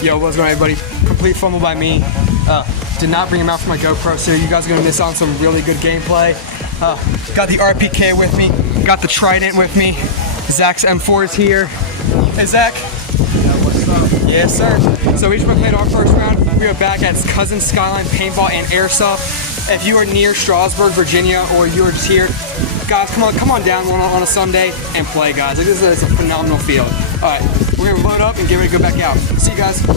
Yo, what's going on, everybody? Complete fumble by me. Did not bring him out for my GoPro, so you guys are gonna miss on some really good gameplay. Got the RPK with me, got the Trident with me. Zach's M4 is here. Hey, Zach. What's up? Yes, sir. So we just played our first round. We are back at Cousin Skyline Paintball and Airsoft. If you are near Strasburg, Virginia, or you are just here, guys, come on down on a Sunday and play, guys. Like, this is a phenomenal field. All right, we're gonna load up and get ready to go back out. See you guys.